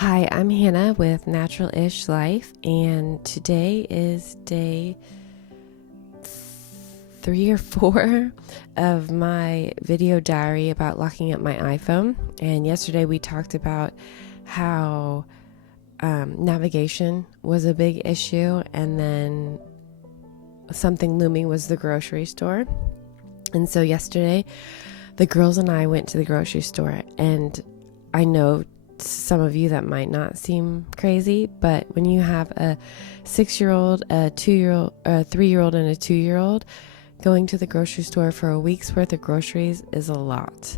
Hi, I'm Hannah with Natural-ish Life, and today is day 3 or 4 of my video diary about locking up my iPhone. And yesterday we talked about how navigation was a big issue, and then something looming was the grocery store. And so yesterday, the girls and I went to the grocery store, and I know some of you that might not seem crazy, but when you have a 6-year-old, a 2-year-old, a 3-year-old, and a 2-year-old, going to the grocery store for a week's worth of groceries is a lot.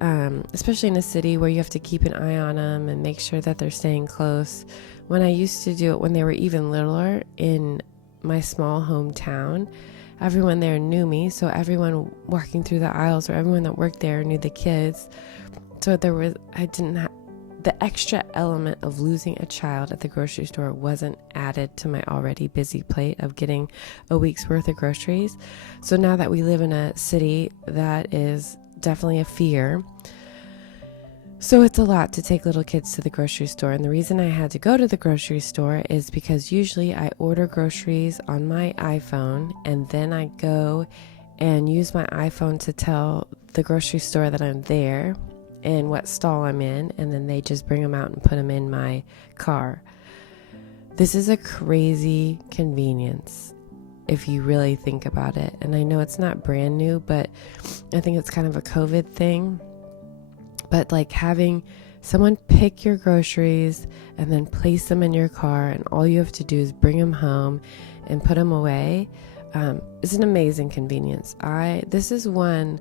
Especially in a city where you have to keep an eye on them and make sure that they're staying close. When I used to do it when they were even littler in my small hometown, everyone there knew me, so everyone walking through the aisles or everyone that worked there knew the kids. So I didn't have the extra element of losing a child at the grocery store wasn't added to my already busy plate of getting a week's worth of groceries. So now that we live in a city, that is definitely a fear. So it's a lot to take little kids to the grocery store. And the reason I had to go to the grocery store is because usually I order groceries on my iPhone, and then I go and use my iPhone to tell the grocery store that I'm there and what stall I'm in, and then they just bring them out and put them in my car. This is a crazy convenience if you really think about it. And I know it's not brand new, but I think it's kind of a COVID thing. But like having someone pick your groceries and then place them in your car, and all you have to do is bring them home and put them away, is an amazing convenience. This is one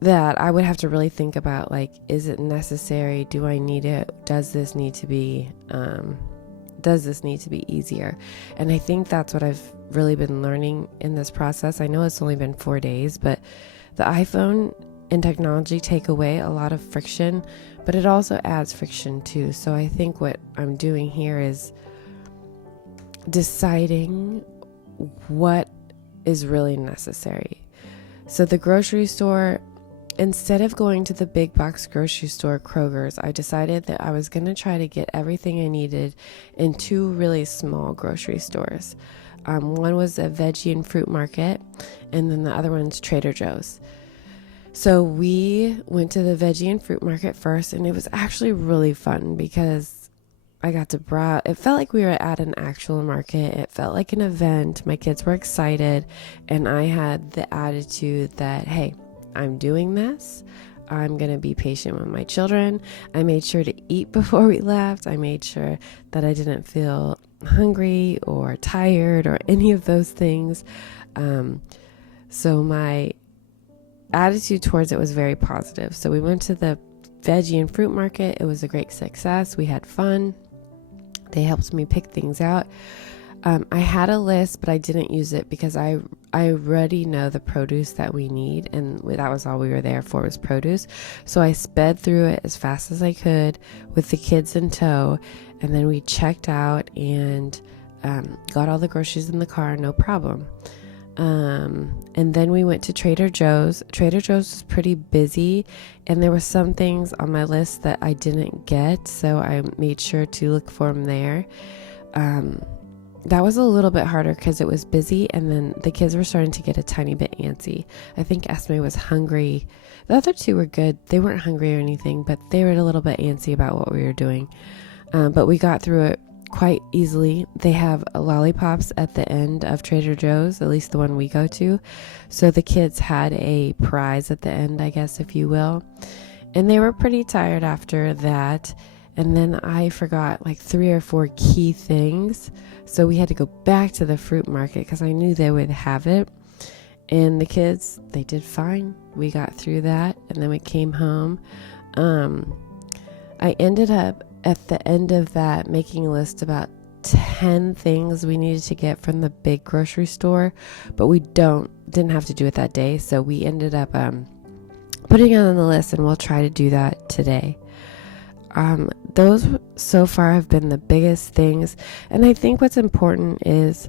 that I would have to really think about, like, is it necessary? Do I need it? Does this need to be easier? And I think that's what I've really been learning in this process. I know it's only been 4 days, but the iPhone and technology take away a lot of friction, but it also adds friction too. So I think what I'm doing here is deciding what is really necessary. So the grocery store, instead of going to the big box grocery store, Kroger's, I decided that I was going to try to get everything I needed in 2 really small grocery stores. One was a veggie and fruit market, and then the other one's Trader Joe's. So we went to the veggie and fruit market first, and it was actually really fun because I got to browse. It felt like we were at an actual market. It felt like an event. My kids were excited, and I had the attitude that, hey, I'm doing this. I'm going to be patient with my children. I made sure to eat before we left. I made sure that I didn't feel hungry or tired or any of those things. So my attitude towards it was very positive. So we went to the veggie and fruit market. It was a great success. We had fun. They helped me pick things out. I had a list, but I didn't use it because I already know the produce that we need, and that was all we were there for, was produce. So I sped through it as fast as I could with the kids in tow, and then we checked out and got all the groceries in the car, no problem. And then we went to Trader Joe's. Trader Joe's was pretty busy, and there were some things on my list that I didn't get, so I made sure to look for them there. That was a little bit harder because it was busy, and then the kids were starting to get a tiny bit antsy. I think Esme was hungry. The other 2 were good. They weren't hungry or anything, but they were a little bit antsy about what we were doing. But we got through it quite easily. They have lollipops at the end of Trader Joe's, at least the one we go to. So the kids had a prize at the end, I guess, if you will. And they were pretty tired after that. And then I forgot like 3 or 4 key things. So we had to go back to the fruit market because I knew they would have it. And the kids, they did fine. We got through that, and then we came home. I ended up at the end of that making a list about 10 things we needed to get from the big grocery store, but we didn't have to do it that day. So we ended up putting it on the list, and we'll try to do that today. Those so far have been the biggest things. And I think what's important is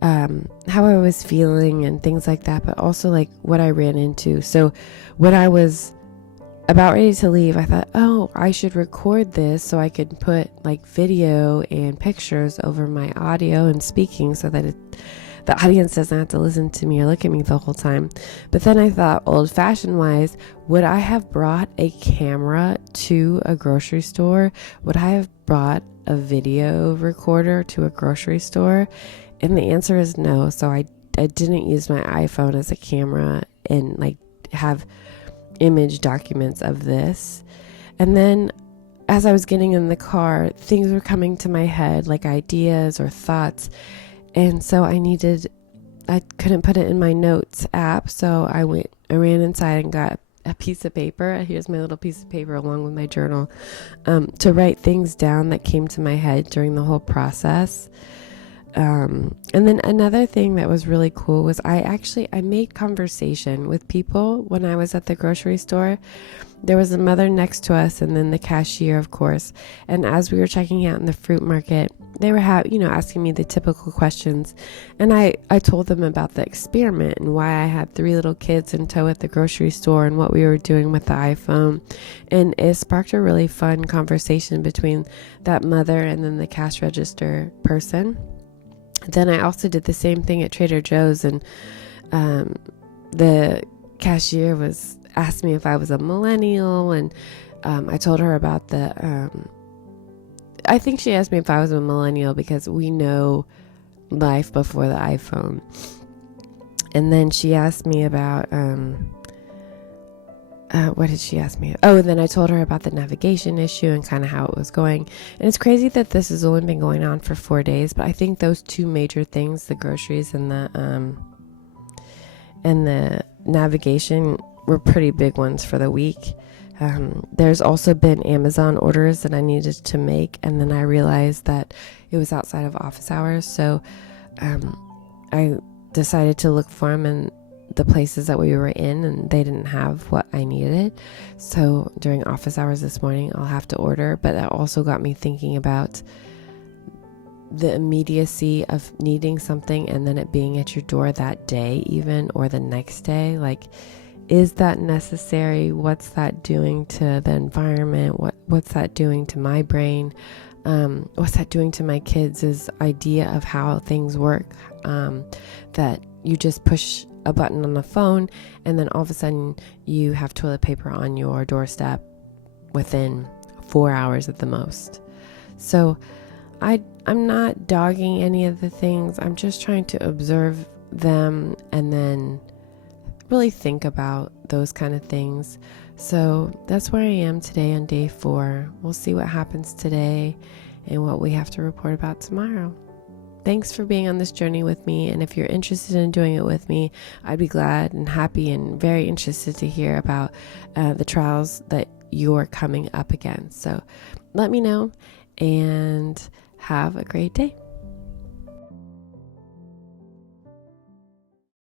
how I was feeling and things like that, but also like what I ran into. So when I was about ready to leave, I thought, oh, I should record this so I could put like video and pictures over my audio and speaking so that the audience doesn't have to listen to me or look at me the whole time. But then I thought, old fashioned wise, would I have brought a camera to a grocery store? Would I have brought a video recorder to a grocery store? And the answer is no. So I didn't use my iPhone as a camera and like have image documents of this. And then as I was getting in the car, things were coming to my head, like ideas or thoughts. And so I couldn't put it in my notes app. So I ran inside and got a piece of paper. Here's my little piece of paper along with my journal, to write things down that came to my head during the whole process. And then another thing that was really cool was I made conversation with people when I was at the grocery store. There was a mother next to us and then the cashier, of course. And as we were checking out in the fruit market, they were asking me the typical questions. And I told them about the experiment and why I had 3 little kids in tow at the grocery store and what we were doing with the iPhone. And it sparked a really fun conversation between that mother and then the cash register person. Then I also did the same thing at Trader Joe's, and the cashier asked me if I was a millennial, and I told her about I think she asked me if I was a millennial because we know life before the iPhone. And then she asked me about what did she ask me? Oh, and then I told her about the navigation issue and kind of how it was going. And it's crazy that this has only been going on for 4 days, but I think those 2 major things, the groceries and the navigation, were pretty big ones for the week. There's also been Amazon orders that I needed to make, and then I realized that it was outside of office hours, so I decided to look for them in the places that we were in, and they didn't have what I needed. So during office hours this morning, I'll have to order. But that also got me thinking about the immediacy of needing something and then it being at your door that day even, or the next day. Like, is that necessary? What's that doing to the environment? What's that doing to my brain? What's that doing to my kids' idea of how things work? That you just push a button on the phone and then all of a sudden you have toilet paper on your doorstep within 4 hours at the most. So I'm not dogging any of the things. I'm just trying to observe them and then really think about those kind of things. So that's where I am today on day 4. We'll see what happens today and what we have to report about tomorrow. Thanks for being on this journey with me. And if you're interested in doing it with me, I'd be glad and happy and very interested to hear about the trials that you're coming up against. So let me know and have a great day.